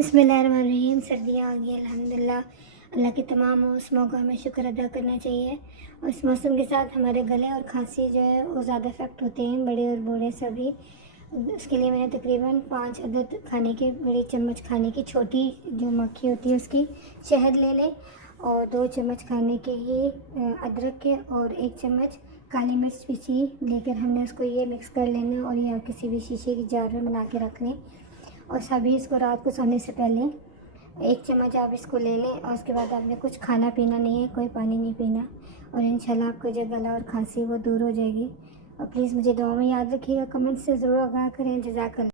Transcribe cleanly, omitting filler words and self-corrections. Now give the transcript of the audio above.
बिस्मिल्लाहिर्रहमानिर्रहीम। सर्दियाँ आ गई अल्हम्दुलिल्लाह। अल्लाह के तमाम मौसमों का हमें शुक्र अदा करना चाहिए। और इस मौसम के साथ हमारे गले और खांसी जो है वो ज़्यादा इफ़ेक्ट होते हैं, बड़े और बूढ़े सभी। उसके लिए मैंने तकरीबन 5 अदद खाने के बड़े चम्मच खाने की छोटी जो मक्खी होती है उसकी शहद ले लें, और 2 चम्मच खाने के ही अदरक के, और 1 चम्मच काली मिर्च पीसी लेकर हमने उसको ये मिक्स कर लेना, और ये आप किसी भी शीशे की जार में बना के रख लें। और सभी इसको रात को सोने से पहले 1 चम्मच आप इसको ले लें, और उसके बाद आपने कुछ खाना पीना नहीं है, कोई पानी नहीं पीना, और इंशाल्लाह आपको जो गला और खांसी वो दूर हो जाएगी। और प्लीज़ मुझे दुआ में याद रखिएगा, कमेंट से ज़रूर आगाह करें। जज़ाकल्लाह।